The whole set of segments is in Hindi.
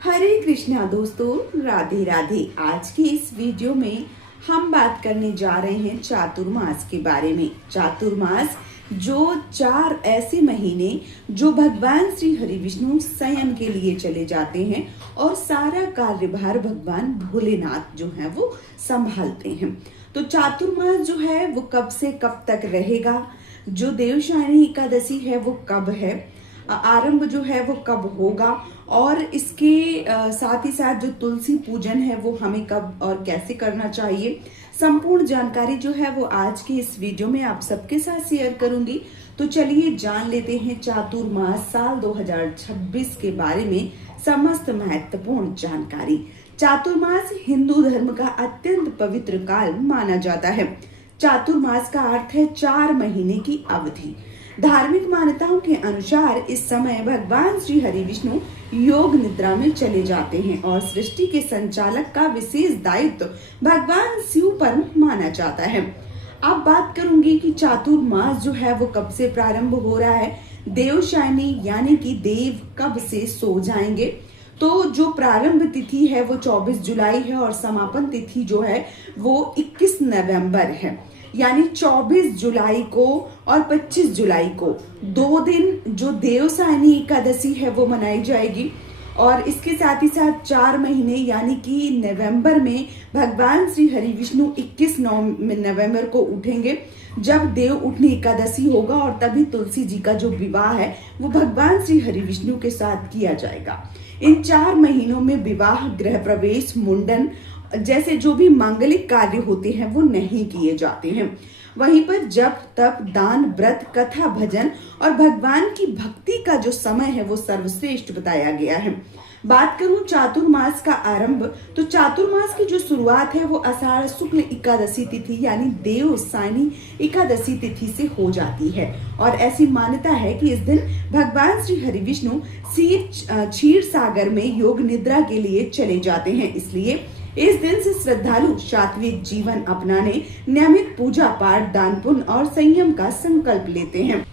हरे कृष्णा दोस्तों, राधे राधे। आज की इस वीडियो में हम बात करने जा रहे हैं चातुर्मास के बारे में। चातुर्मास जो 4 ऐसे महीने जो भगवान श्री हरि विष्णु संयम के लिए चले जाते हैं और सारा कार्यभार भगवान भोलेनाथ जो है वो संभालते हैं। तो चातुर्मास जो है वो कब से कब तक रहेगा, जो देवशायनी एकादशी है वो कब है, आरंभ जो है वो कब होगा और इसके साथ ही साथ जो तुलसी पूजन है वो हमें कब और कैसे करना चाहिए, संपूर्ण जानकारी जो है वो आज की इस वीडियो में आप सबके साथ शेयर करूंगी। तो चलिए जान लेते हैं चातुर्मास साल 2026 के बारे में समस्त महत्वपूर्ण जानकारी। चातुर्मास हिंदू धर्म का अत्यंत पवित्र काल माना जाता है। चातुर्मास का अर्थ है 4 महीने की अवधि। धार्मिक मान्यताओं के अनुसार इस समय भगवान श्री हरि विष्णु योग निद्रा में चले जाते हैं और सृष्टि के संचालक का विशेष दायित्व भगवान शिव पर माना जाता है। अब बात करूंगी कि चातुर्मास जो है वो कब से प्रारंभ हो रहा है। देवशायनी यानी कि देव कब से सो जाएंगे। तो जो प्रारंभ तिथि है वो 24 जुलाई है और समापन तिथि जो है वो 21 नवंबर है। यानी 24 जुलाई को और 25 जुलाई को 2 दिन जो देवशायनी एकादशी है वो मनाई जाएगी और इसके साथ ही साथ 4 महीने यानी कि नवंबर में भगवान श्री हरि विष्णु 21 नवंबर को उठेंगे, जब देव उठनी एकादशी होगा और तभी तुलसी जी का जो विवाह है वो भगवान श्री हरि विष्णु के साथ किया जाएगा। इन 4 महीनों में विवाह, गृह प्रवेश, मुंडन जैसे जो भी मांगलिक कार्य होते हैं वो नहीं किए जाते हैं। वहीं पर जप, तप, दान, व्रत, कथा, भजन और भगवान की भक्ति का जो समय है वो सर्वश्रेष्ठ बताया गया है। बात करूं चातुर्मास का आरंभ, तो चातुर्मास की जो शुरुआत है वो आषाढ़ शुक्ल एकादशी तिथि यानी देवशायनी एकादशी तिथि से हो जाती है और ऐसी मान्यता है कि इस दिन भगवान श्री हरि विष्णु क्षीर सागर में योग निद्रा के लिए चले जाते हैं। इसलिए इस दिन से श्रद्धालु सात्विक जीवन अपनाने, नियमित पूजा पाठ, दान पुण्य और संयम का संकल्प लेते हैं।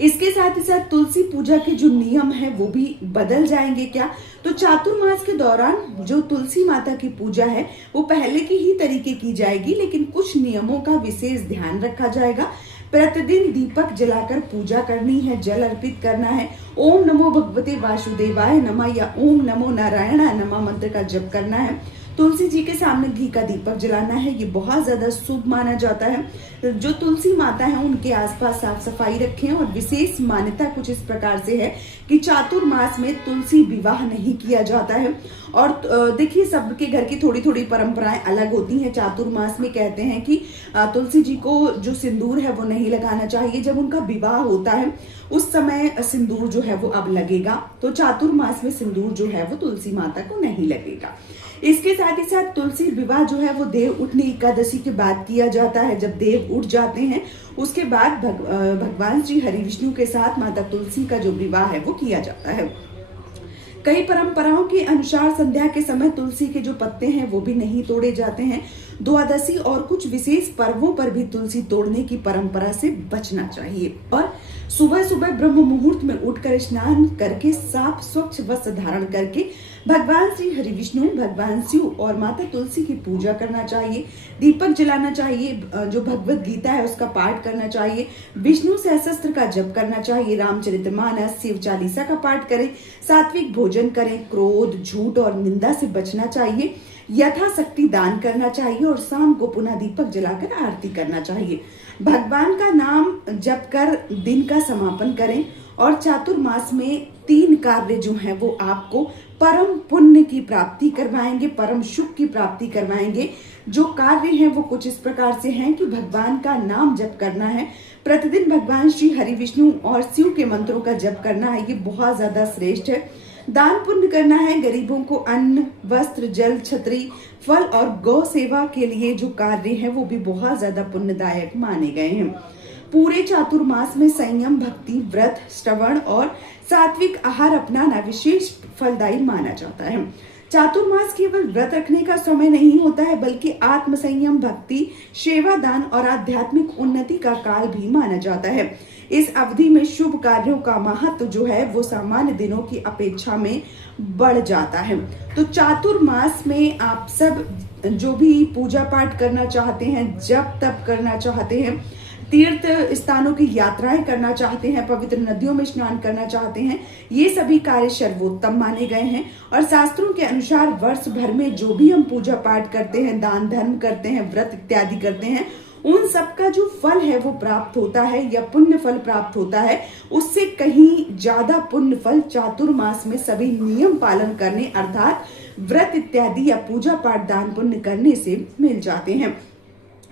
इसके साथ ही साथ तुलसी पूजा के जो नियम है वो भी बदल जाएंगे। क्या? तो चातुर्मास के दौरान जो तुलसी माता की पूजा है वो पहले की ही तरीके की जाएगी, लेकिन कुछ नियमों का विशेष ध्यान रखा जाएगा। प्रतिदिन दीपक जलाकर पूजा करनी है, जल अर्पित करना है, ओम नमो भगवते वासुदेवाय नमः या ओम नमो नारायणाय नमः मंत्र का जप करना है। तुलसी जी के सामने घी का दीपक जलाना है, ये बहुत ज्यादा शुभ माना जाता है। जो तुलसी माता है उनके आसपास साफ सफाई रखें और विशेष मान्यता कुछ इस प्रकार से है कि चातुर्मास में तुलसी विवाह नहीं किया जाता है। और देखिए सबके घर की थोड़ी थोड़ी परंपराएं अलग होती हैं। चातुर्मास में कहते हैं कि तुलसी जी को जो सिंदूर है वो नहीं लगाना चाहिए, जब उनका विवाह होता है उस समय सिंदूर जो है वो अब लगेगा। तो चातुर्मास में सिंदूर जो है वो तुलसी माता को नहीं लगेगा। इसके साथ ही साथ तुलसी विवाह जो है वो देव उठनी एकादशी के बाद किया जाता है। जब देव उठ जाते हैं उसके बाद भगवान श्री हरि विष्णु के साथ माता तुलसी का जो विवाह है वो किया जाता है। कई परंपराओं के अनुसार संध्या के समय तुलसी के जो पत्ते हैं वो भी नहीं तोड़े जाते हैं। द्वादशी और कुछ विशेष पर्वों पर भी तुलसी तोड़ने की परंपरा से बचना चाहिए। और सुबह सुबह ब्रह्म मुहूर्त में उठकर स्नान करके साफ स्वच्छ वस्त्र धारण करके भगवान श्री हरि विष्णु, भगवान शिव और माता तुलसी की पूजा करना चाहिए। दीपक जलाना चाहिए, जो भगवत गीता है उसका पाठ करना चाहिए, विष्णु सहस्त्र का जप करना चाहिए, रामचरितमानस, शिव चालीसा का पाठ करें, सात्विक भोजन करें, क्रोध, झूठ और निंदा से बचना चाहिए, यथाशक्ति दान करना चाहिए और शाम को पुनः दीपक जलाकर आरती करना चाहिए। भगवान का नाम जप कर दिन का समापन करें और चातुर्मास में 3 कार्य जो हैं वो आपको परम पुण्य की प्राप्ति करवाएंगे, परम सुख की प्राप्ति करवाएंगे। जो कार्य हैं वो कुछ इस प्रकार से हैं कि भगवान का नाम जप करना है, प्रतिदिन भगवान श्री हरि विष्णु और शिव के मंत्रों का जप करना है, ये बहुत ज्यादा श्रेष्ठ है। दान पुण्य करना है, गरीबों को अन्न, वस्त्र, जल, छतरी, फल और गौ सेवा के लिए जो कार्य है वो भी बहुत ज्यादा पुण्यदायक माने गए हैं। पूरे चातुर्मास में संयम, भक्ति, व्रत, श्रवण और सात्विक आहार अपनाना विशेष फलदायी माना जाता है। चातुर्मास केवल व्रत रखने का समय नहीं होता है, बल्कि आत्म संयम, भक्ति, सेवा, दान और आध्यात्मिक उन्नति का काल भी माना जाता है। इस अवधि में शुभ कार्यों का महत्व जो है वो सामान्य दिनों की अपेक्षा में बढ़ जाता है। तो चातुर्मास में आप सब जो भी पूजा पाठ करना चाहते हैं, जप तप करना चाहते हैं, तीर्थ स्थानों की यात्राएं करना चाहते हैं, पवित्र नदियों में स्नान करना चाहते हैं, ये सभी कार्य सर्वोत्तम माने गए हैं। और शास्त्रों के अनुसार वर्ष भर में जो भी हम पूजा पाठ करते हैं, दान धर्म करते हैं, व्रत इत्यादि करते हैं, उन सब का जो फल है वो प्राप्त होता है या पुण्य फल प्राप्त होता है, उससे कहीं ज्यादा पुण्य फल चातुर्मास में सभी नियम पालन करने अर्थात व्रत इत्यादि या पूजा पाठ दान पुण्य करने से मिल जाते हैं।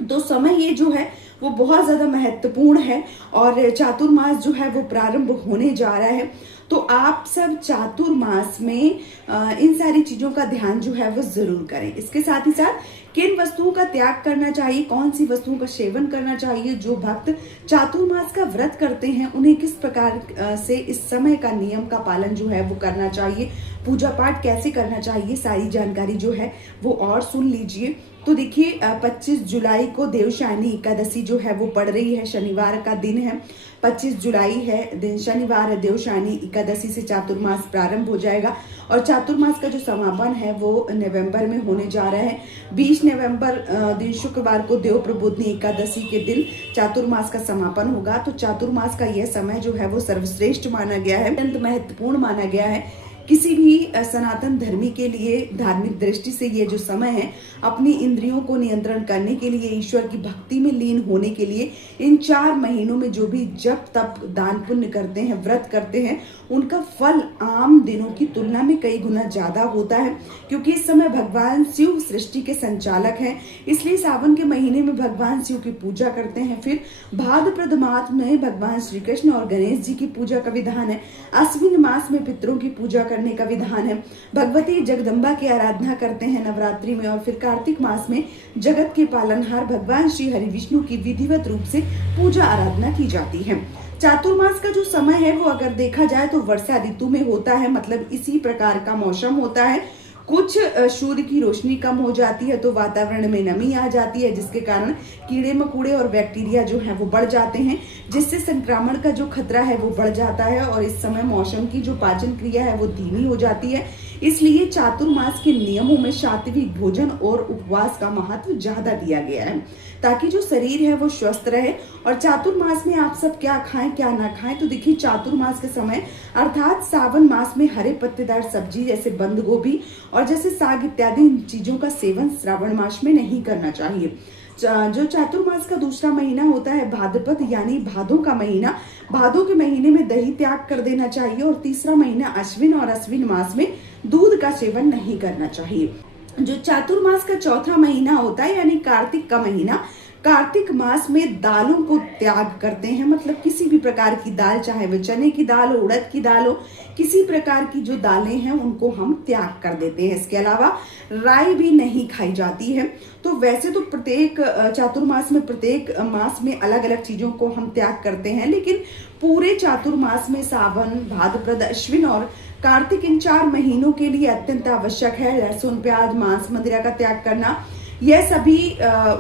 तो समय ये जो है वो बहुत ज्यादा महत्वपूर्ण है और चातुर्मास जो है वो प्रारंभ होने जा रहा है। तो आप सब चातुर्मास में इन सारी चीजों का ध्यान जो है वो जरूर करें। इसके साथ ही साथ किन वस्तुओं का त्याग करना चाहिए, कौन सी वस्तुओं का सेवन करना चाहिए, जो भक्त चातुर्मास का व्रत करते हैं उन्हें किस प्रकार से इस समय का नियम का पालन जो है वो करना चाहिए, पूजा पाठ कैसे करना चाहिए, सारी जानकारी जो है वो और सुन लीजिए। तो देखिए 25 जुलाई को देवशानी एकादशी जो है वो पड़ रही है, शनिवार का दिन है, 25 जुलाई है दिन, शनिवार है, देवशानी एकादशी से चातुर्मास प्रारंभ हो जाएगा और चातुर्मास का जो समापन है वो नवंबर में होने जा रहा है। 20 नवंबर दिन शुक्रवार को देव प्रबोधिनी एकादशी के दिन चातुर्मास का समापन होगा। तो चातुर्मास का यह समय जो है वो सर्वश्रेष्ठ माना गया है, अत्यंत महत्वपूर्ण माना गया है। किसी भी सनातन धर्मी के लिए धार्मिक दृष्टि से ये जो समय है अपनी इंद्रियों को नियंत्रण करने के लिए, ईश्वर की भक्ति में लीन होने के लिए, इन 4 महीनों में जो भी जप तप दान पुण्य करते हैं, व्रत करते हैं, उनका फल आम दिनों की तुलना में कई गुना ज्यादा होता है। क्योंकि इस समय भगवान शिव सृष्टि के संचालक हैं, इसलिए सावन के महीने में भगवान शिव की पूजा करते हैं। फिर भाद्रपद मास में भगवान श्री कृष्ण और गणेश जी की पूजा का विधान है। अश्विन मास में पितरों की पूजा करने का विधान है। भगवती जगदम्बा की आराधना करते हैं नवरात्रि में। और फिर कार्तिक मास में जगत के पालनहार भगवान श्री हरि विष्णु की विधिवत रूप से पूजा आराधना की जाती है। चातुर्मास का जो समय है वो अगर देखा जाए तो वर्षा ऋतु में होता है, मतलब इसी प्रकार का मौसम होता है। कुछ सूर्य की रोशनी कम हो जाती है तो वातावरण में नमी आ जाती है, जिसके कारण कीड़े मकोड़े और बैक्टीरिया जो है वो बढ़ जाते हैं, जिससे संक्रमण का जो खतरा है वो बढ़ जाता है। और इस समय मौसम की जो पाचन क्रिया है वो धीमी हो जाती है। इसलिए चातुर्मास के नियमों में सात्विक भोजन और उपवास का महत्व ज्यादा दिया गया है, ताकि जो शरीर है वो स्वस्थ रहे। और चातुर्मास में आप सब क्या खाएं क्या ना खाएं, तो देखिए चातुर्मास के समय अर्थात सावन मास में हरे पत्तेदार सब्जी जैसे बंद गोभी और जैसे साग इत्यादि इन चीजों का सेवन श्रावण मास में नहीं करना चाहिए। जो चातुर्मास का दूसरा महीना होता है भाद्रपद यानी भादों का महीना, भादों के महीने में दही त्याग कर देना चाहिए। और तीसरा महीना अश्विन और अश्विन मास में दूध का सेवन नहीं करना चाहिए। जो चातुर्मास का चौथा महीना होता है यानी कार्तिक का महीना, कार्तिक मास में दालों को त्याग करते हैं, मतलब किसी भी प्रकार की दाल, चाहे वो चने की दाल हो, उड़द की दाल हो, किसी प्रकार की जो दालें हैं उनको हम त्याग कर देते हैं। इसके अलावा राई भी नहीं खाई जाती है। तो वैसे तो प्रत्येक चातुर्मास में प्रत्येक मास में अलग अलग चीजों को हम त्याग करते हैं, लेकिन पूरे चातुर्मास में सावन, भाद्रपद, अश्विन और कार्तिक इन 4 महीनों के लिए अत्यंत आवश्यक है लहसुन, प्याज, मांस, मदिरा का त्याग करना। यह सभी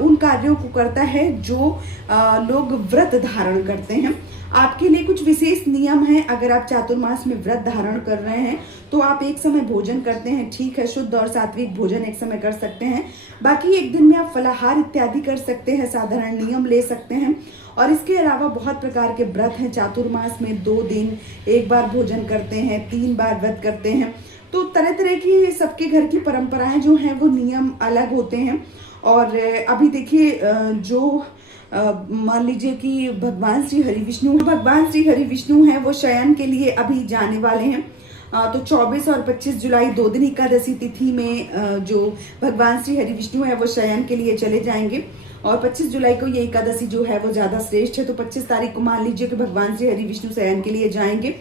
उन कार्यों को करता है जो लोग व्रत धारण करते हैं। आपके लिए कुछ विशेष नियम है। अगर आप चातुर्मास में व्रत धारण कर रहे हैं तो आप एक समय भोजन करते हैं, ठीक है, शुद्ध और सात्विक भोजन एक समय कर सकते हैं। बाकी एक दिन में आप फलाहार इत्यादि कर सकते हैं, साधारण नियम ले सकते हैं। और इसके अलावा बहुत प्रकार के व्रत हैं चातुर्मास में। 2 दिन 1 बार भोजन करते हैं, 3 बार व्रत करते हैं। तो तरह तरह की सबके घर की परंपराएं जो हैं वो नियम अलग होते हैं। और अभी देखिए जो मान लीजिए कि भगवान श्री हरि विष्णु हैं वो शयन के लिए अभी जाने वाले हैं। तो 24 और 25 जुलाई 2 दिन एकादशी तिथि में जो भगवान श्री हरि विष्णु है वो शयन के लिए चले जाएंगे। और 25 जुलाई को ये एकादशी जो है वो ज्यादा श्रेष्ठ है। तो 25 तारीख को मान लीजिए कि भगवान श्री हरि विष्णु शयन के लिए जाएंगे।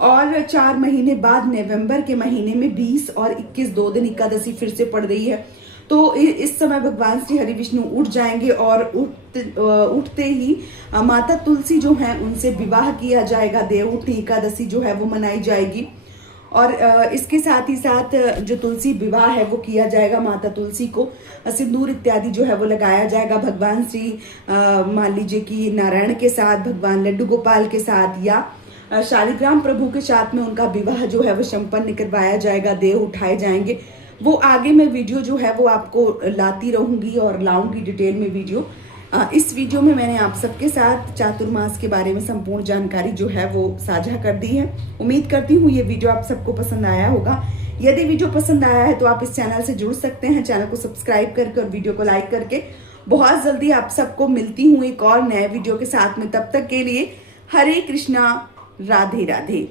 और 4 महीने बाद नवंबर के महीने में 20 और 21 2 दिन एकादशी फिर से पड़ रही है। तो इस समय भगवान श्री हरि विष्णु उठ जाएंगे और उठते ही माता तुलसी जो है उनसे विवाह किया जाएगा। देवउठनी एकादशी जो है वो मनाई जाएगी। और इसके साथ ही साथ जो तुलसी विवाह है वो किया जाएगा। माता तुलसी को सिंदूर इत्यादि जो है वो लगाया जाएगा। भगवान श्री मान लीजिए कि नारायण के साथ, भगवान लड्डू गोपाल के साथ या शालिग्राम प्रभु के साथ में उनका विवाह जो है वो संपन्न करवाया जाएगा। देव उठाए जाएंगे। वो आगे मैं वीडियो जो है वो आपको लाती रहूंगी और लाऊंगी डिटेल में वीडियो। इस वीडियो में मैंने आप सबके साथ चातुर्मास के बारे में संपूर्ण जानकारी जो है वो साझा कर दी है। उम्मीद करती हूँ ये वीडियो आप सबको पसंद आया होगा। यदि वीडियो पसंद आया है तो आप इस चैनल से जुड़ सकते हैं, चैनल को सब्सक्राइब करके और वीडियो को लाइक करके। बहुत जल्दी आप सबको मिलती हूँ एक और नए वीडियो के साथ में। तब तक के लिए हरे कृष्णा, राधे राधे।